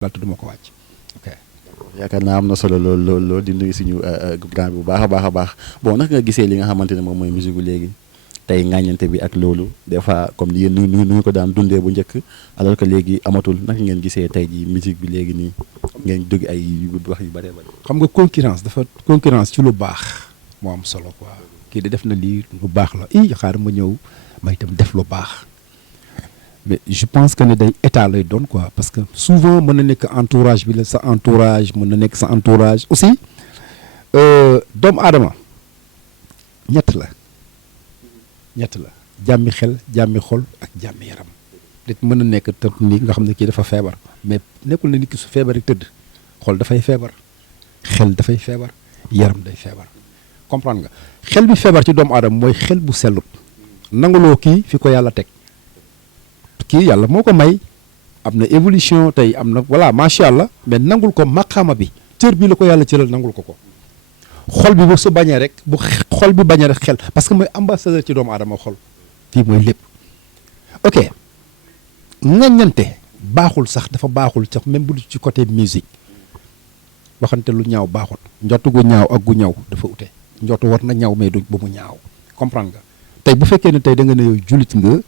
laal te duma ko wàcc ok. yaakaar naa am na solo lool di nuyu suñu grand bi bu baax a baax bon naka nga gisee li nga xamante ne moom mooy musique bu léegi tey ŋàññante bi ak loolu des fois comme yéen nu ko daan dundee bu njëkk alors que léegi amatul naka ngeen gisee tey ji musique bi léegi nii ngeen dugg ay wax yu bëree bëri. xam nga concurrence ci lu baax moo am solo quoi kii di def na lii lu baax la xaar ma ñëw ma itam def lu baax mais je pense que ne day état lay doon quoi parce que souvent mën na nekk entourage bi la sa entourage mën na nekk sa entourage aussi doomu aadama ñett la jàmmi xel jàmmi xol ak jàmmi yaram nit mën na nekk te ni nga xam ne kii dafa feebar mais nekkul ne nit ki su feebar rek tëdd xol dafay feebar xel dafay feebar yaram day feebar comprendre nga xel bi feebar ci doomu aadama mooy xel bu sellut nanguloo kii fi ko yàlla teg kii yàlla moo ko may am na évolution tey am na voilà macha allah mais nangul ko maqaama bi cër bi la ko yàlla cëral nangul ko xol bi bu su bañee rek bu xol bi bañee rek xel parce que mooy ambassadeur ci doomu aadama xol fii mooy lépp ok ŋaññante baaxul sax dafa baaxul sax même bu ci côté musique waxante lu ñaaw baaxul njottu gu ñaaw ak gu ñaaw dafa ute njottu war na ñaaw mais du ba mu ñaaw comprendre nga tey bu fekkee ne tey da nga ne yow jullit nga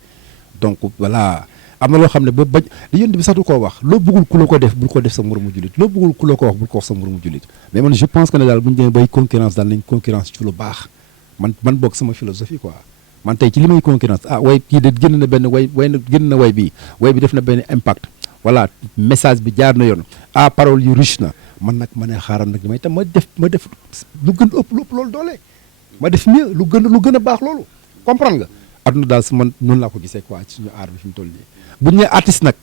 donc voilà am na loo xam ne ba bañ li yónni bi sax du koo wax loo bëggul ku la ko def bul ko def sa moromu jullit loo bëggul ku la ko wax bul ko wax sa moromu jullit mais man je pense que ne daal bu ñu demee bay concurrence daal nañ concurrence ci lu baax man boog sama philosophie quoi man tey ci li may concurrence way kii de génn na benn génn na way bi def na benn impact voilà message bi jaar na yoon parole yu riche na man nag ma ne xaaral nag damay tam ma def lu gën ëpp loolu doole ma def mieux lu gën a baax loolu comprendre nga adduna daal su man noonu laa ko gisee quoi ci suñu aar bi fi mu toll nii bu ñu nee artiste nag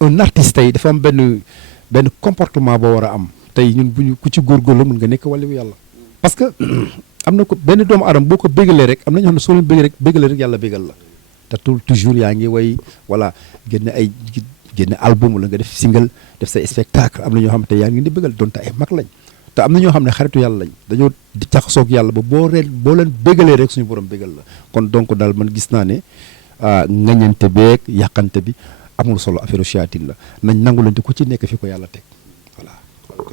un artiste tey dafa am benn comportement boo war a am tey ñun bu ñu ku ci góorgóorlu mën nga nekk wàllu yàlla parce que am na ko benn doomu aadama boo ko bégalee rek am na ñoo xam ne soo leen bégalee rek yàlla bégal la te toujours yaa ngi way voilà génne album la nga def single def sa spectacle am na ñoo xam ne tey yaa ngi di bégal donte ay mag lañ te am na ñoo xam ne xaritu yàlla lañ dañoo di jaxasoog yàlla ba boo leen bégalee rek suñu borom bégal la kon donc daal man gis naa ne ngañante beeg yàqante bi amul solo affaire shayatin la nañ nangulante ku ci nekk fi ko yàlla teg voilà.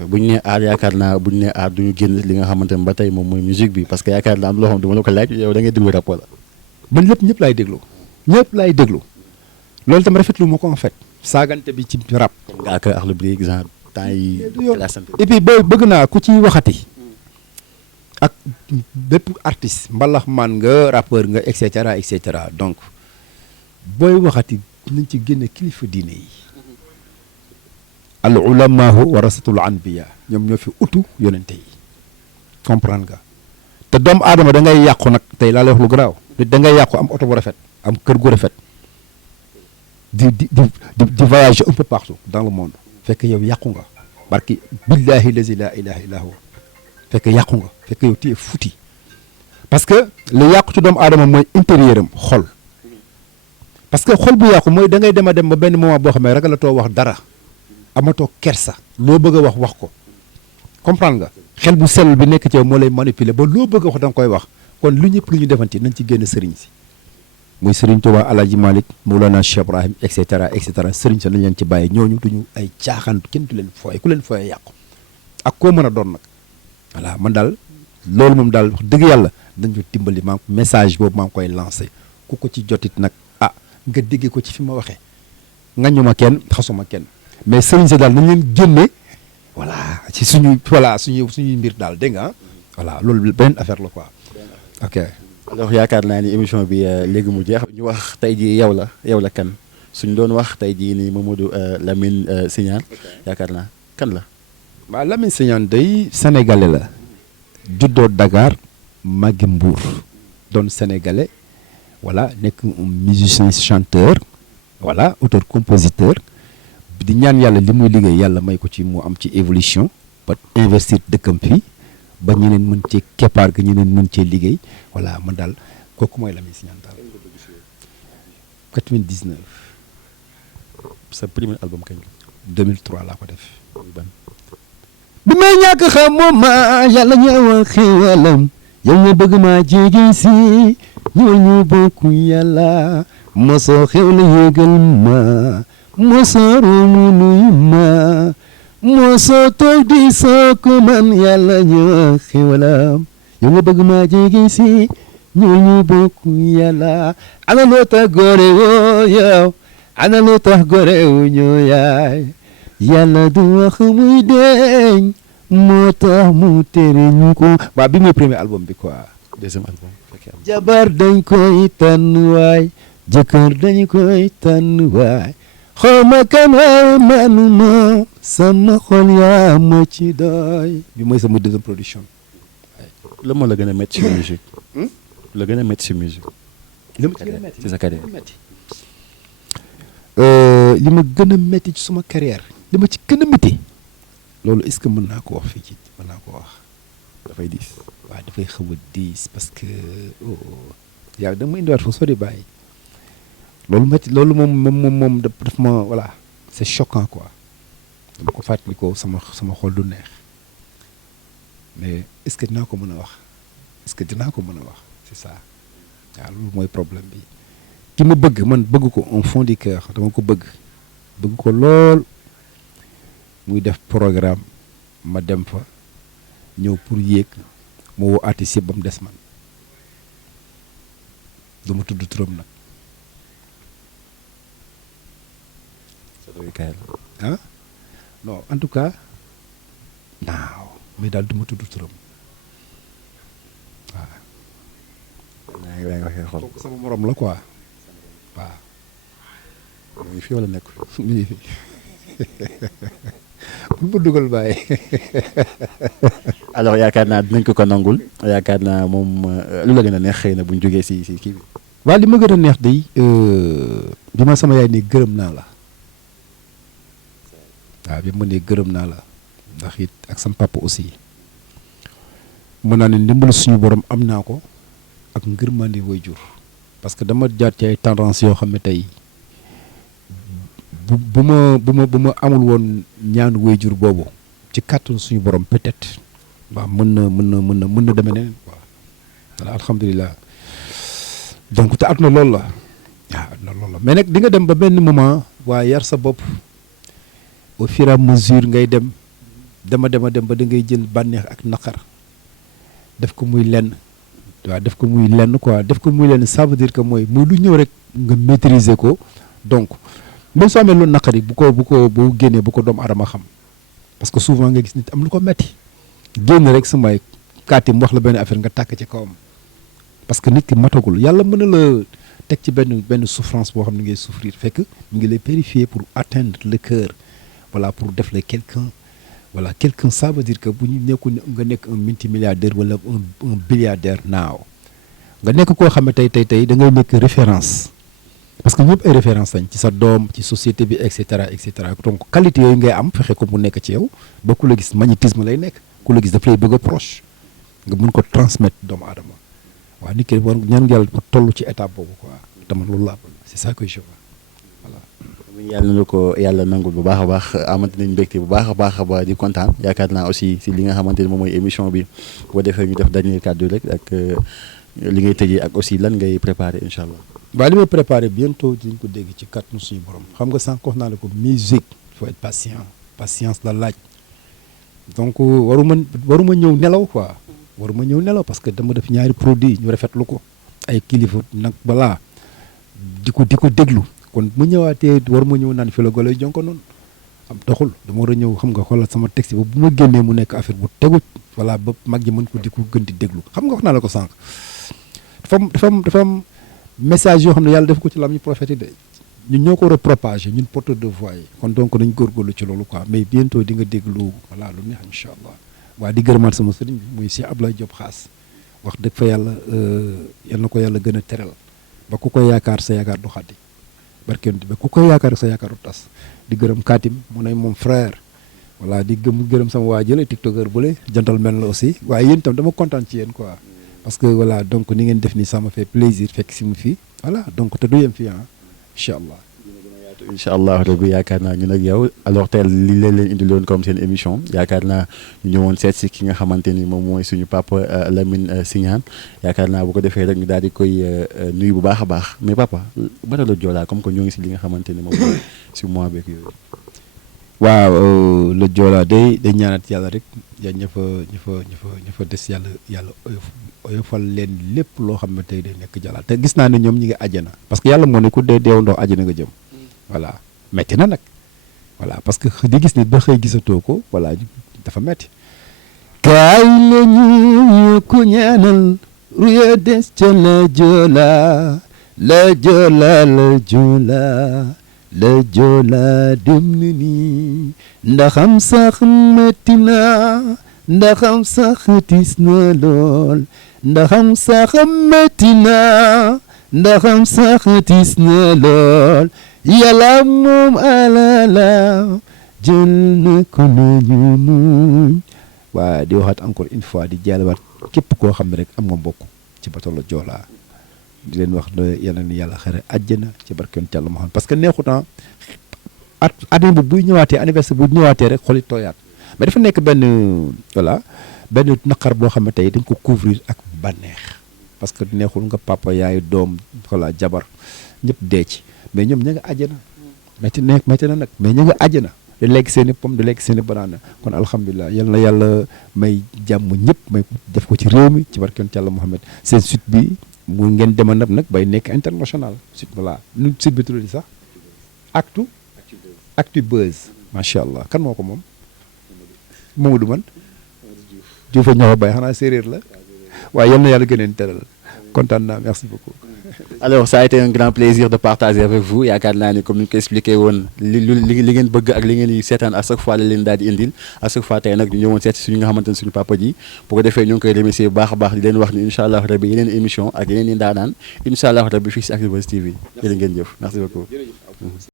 bu ñu nee aar yaakaar naa bu ñu nee aar du ñu génn li nga xamante ne ba tey moom mooy musique bi parce que yaakaar naa am loo xam ne du ma la ko laaj yow da ngay déglu rap wala. man ñëpp laay déglu loolu tam rafetlu moo ko en fait saagante bi ci rap. nga ak Akhlou Brick genre temps yi. et puis bëgg naa ku ci waxati. ak bépp artiste mbalax man nga rappeur nga et cetera donc booy waxati nañ ci génne kilifa diine yi al ulamaahu warasatul anbiya ñoom ñoo fi utu yonente yi comprendre nga te doomu aadama da ngay yàqu nag tey laa lay wax lu garaaw nit da ngay yàqu am oto bu rafet am kër gu rafet di voyager un peu partout dans le monde fekk yow yàqu nga barki billahi lazi la ilaha illa huwa fekk yàqu nga fekk yow téye futi parce que li yàqu ci doomu aadama mooy intérieur am xol parce que xol bu yàqu mooy da ngay dem ba benn moment boo xam ne ragalatoo wax dara amatoo kersa loo bëgg a wax ko comprendre nga xel bu sell bi nekk ci yow moo lay manipuler ba loo bëgg a wax da nga koy wax kon lu ñëpp lu ñu defanti nañ ci génn sëriñ si muy sëriñ Tuubaa Alaaji Malick Mawlana Cheikh Ibrahim et cetera sëriñ sa nañ leen ci bàyyi ñooñu duñu ay caaxaan kenn du leen fooye ku leen fooye yàqu ak koo mën a doon nag voilà man daal loolu moom daal wax dëgg yàlla dañu dimbali message boobu maa ngi koy lancé ku ko ci jotit nag nga déggee ko ci fi ma waxee ngañuma kenn xasuma kenn mais sëriñ sa daal nañ leen génne voilà ci suñuy mbir daal dégg nga voilà loolu beneen affaire la quoi ok. alors yaakaar naa ni émission bi léegi mu jeex ñu wax tey jii yow la kan suñ doon wax tey jii nii Mamadou Lamine Signane yaakaar naa kan la. waaw Lamine Signane day sénégalais la juddoo Dakar màggi Mbour doon sénégalais voilà nekk un musicien chanteur voilà auteur compositeur di ñaan yàlla li muy liggéey yàlla may ko ci mu am ci évolution ba investir dëkkam fii ba ñeneen mën cee keppaar ga ñeneen mën cee liggéey voilà man daal kooku mooy Lamine Signane daal 99. sa premier album kañ 2003 laa ko def. bi may ñàkk xam moom ma yàlla ñëwal xéwalam yow nga bëgg maa jege si ñëwal ñu bokk yàlla mosoo xew la yëgal ma mosoo ruumu nuyu ma mosoo toog di soo ko man yàlla ñoo xéwalam yow nga bëgg maa jege si ñu bokk yàlla ana loo tax gore woo yow ana loo tax gore wu ñoo yaay yàlla du wax muy deñ moo tax mu tere ñu ko waaw bi mooy premier album bi quoi deuxième album jabar dañ koy tànn waay jëkkër dañ koy tànn waay xawma kan waay manuma sama xol yaa ma ci doy bi mooy sama deuxième production la moo la gën a métti ci musique la gën a métti ci musique li ma ci gën a métti ci sa carrière li ma gën a métti ci suma carrière li ma ci gën a métti loolu est-ce que mën naa ko wax fii ci mën naa ko wax dafay diis waaw dafay xaw a diis parce que yaa da nga ma indiwaat fa sori bàyyi loolu métti loolu moom daf ma voilà c'est choquant quoi dama ko fàttali ko sama xol du neex mais est-ce que dinaa ko mën a wax est-ce que dinaa ko mën a wax c'est ça waaw loolu mooy problème bi ki ma bëgg man bëgg ko au fond du cœur dama ko bëgg ko lool muy def programme ma dem fa ñëw pour yéeg ma woo artiste yëpp ba mu des man dama tudd turam nag ah non en tout cas naaw mais daal dama tudd turam yaa ngi waxee xol kooku sama morom la quoi waaw mu ngi fi wala nekk mi ngi fi bu ma dugal bàyyi alors yaakaar naa dinañ ko nangul yaakaar naa moom lu la gën a neex xëy na buñ jógee si kii bi waaw li ma gën a neex day bi ma sama yaay ne gërëm naa la waaw bi ma ne gërëm naa la ndax it ak sama papa aussi mën naa ne ndimbalu suñu borom am naa ko ak ngërmande waajur parce que dama jaar ci ay tendance yoo xam ne tey bu ma amul woon ñaanu waajur boobu ci kàttan suñu borom peut-être waaw mën na demee neneen quoi voilà alhamdulilah donc te àdduna loolu la waaw àdduna loolu la mais nag di nga dem ba benn moment waa yar sa bopp au fur et à mesure ngay dem ba da ngay jël bànneex ak naqar def ko muy lenn waaw def ko muy lenn quoi def ko muy lenn ça veut dire que mooy muy lu ñëw rek nga maîtriser ko donc même soo amee lu naqari bu génnee bu ko doomu adama xam parce que souvent nga gis nit am lu ko metti génn rek su may kaatim wax la benn affaire nga tàkk ci kawam parce que nit ki matagul yàlla mën na la teg ci benn souffrance boo xam ne ngay souffrir fekk mu ngi lay purifier pour atteindre le cœur voilà pour def la quelqu'un voilà quelqu'un ça veut dire que bu ñu nekkul nga nekk un multimilliardaire wala un milliardaire naaw nga nekk koo xam ne tey da ngay nekk référence parce que ñëpp ay référence lañ ci sa doom ci société bi et cetera donc qualité yooyu ngay am fexe ko mu nekk ci yow ba ku la gis magnétisme lay nekk ku la gis daf lay bëgg a proche nga mun ko transmettre doomu aadama waaw nit ki war ñaan yàlla pour toll ci étape boobu quoi dama loolu laa bëgg c'est ça que je veux voilà. yàlla na ko yàlla nangul bu baax a baax amante nañ mbégte bu baax a baax di kontaan yaakaar naa aussi si li nga xamante ne moom mooy émission bi boo defee ñu def dernier kàddu rek ak li ngay tëjee ak aussi lan ngay préparé incha allah. waaw li may préparé bientôt dinañ ko dégg ci kàttanu suñu borom xam nga sànq wax naa la ko musique il faut être patience la laaj donc waruma ñëw nelaw quoi waruma ñëw nelaw parce que dama def ñaari produit ñu rafetlu ko ay kilifa nag balaa di ko déglu kon mu ñëwaatee waruma ñëw naan fi la goloy jonko noonu am doxul dama war a ñëw xam nga xoolal sama texte ba bu ma génnee mu nekk affaire bu tegu voilà ba mag ji mën ko di ko gën di déglu xam nga wax naa la ko sànq dafa am message yoo xam ne yàlla def ko ci lam ñu prophète yi de ñun ñoo ko war a propager ñun porteur de voix yi kon donc nañ góorgóorlu ci loolu quoi mais bientôt di nga déglu voilà lu neex incha allah waa di gërëmaat sama sëriñ bi muy Cheikh Abdoulaye Diop Xaas wax dëgg fa yàlla yal na ko yàlla gën a teral ba ku koy yaakaar sa yaakaar du xaddi barkeen ba ku koy yaakaar sa yaakaar du tas di gërëm Katim mu ne moom frère voilà di gërëm sama waa jële tiktokeur bële gentleman la aussi waaye yéen itam dama kontaan ci yéen quoi parce que voilà donc ni ngeen def ni ça m'a fait plaisir fekk si mu fii voilà donc te du yem fii ah incha allah incha allah rabbi yaakaar naa ñun ak yow alors tey li leen indiloon comme seen émission yaakaar naa ñu ñëwoon seet si ki nga xamante ni moom mooy suñu papa Lamine Signane yaakaar naa bu ko defee rek ñu daal di koy nuyu bu baax a baax mais papa Batalo Joola comme que ñoo ngi si li nga xamante ni moom mooy si mois beeg yooyu. waaw le Joola day ñaanat yàlla rek yaa ña fa des yàlla oyofal leen lépp loo xam ne tey day nekk jalaal te gis naa ne ñoom ñi ngi àjjana parce que yàlla moo ne ku dee deew ndox àjjana nga jëm voilà metti na nag voilà parce que di gis nit ba xëy gisatoo ko voilà dafa metti kaay la ñu ko ñaanal ruya des ca la Joola dem na nii ndaxam sax metti na ndaxam sax tiis na lool ndaxam sax metti na ndaxam sax tiis na lool yàlla moom alala jël na ko nañu muñ waaye di waxaat encore une fois di jaalewaat képp koo xam ne rek am nga mbokk ci Batalo Joola di leen wax ne yàlla na yàlla xare àjjana ci barkeem Yàlla Muhammad parce que neexut at année bu buy ñëwaatee anniversaire bu ñëwaatee rek xoli tooyaat mais dafa nekk benn naqar boo xam ne tey dañ ko couvrir ak bànneex parce que neexul nga papa yaay doom voilà jabar ñëpp dee ci mais ñoom ña nga àjjana métti na nag mais ña nga àjjana di lekk seen i pomme di lekk seen i banaana kon alhamdulilah yal na yàlla may jàmm ñëpp may def ko ci réew mi ci barkeem Yàlla Muhammad seen suite bi mu ngeen demal nag bay nekk international suite voilà nu suite bi tudd sax Actu Buzz macha allah kan moo ko moom Mamadou man Diouf a ñëw bay xanaa séeréer la waaye yal na yàlla gën leen teral kontaan naa merci beaucoup. alors ça a été un grand plaisir de partager avec vous yaakaar naa ni comme ni ñu ko expliqué woon li ngeen bëgg ak li ngeen di seetaan à chaque fois la leen daal di indil à chaque fois tey nag ñu ñëwoon seet suñu nga xamante ne suñu papa ji bu ko defee ñu ngi koy remercier bu baax a baax di leen wax ni incha allah rabbi yeneen émission ak yeneen i ndaanaan incha allah rabbi fii si Actubuzz TV jërë ngeen jëf merci beaucoup.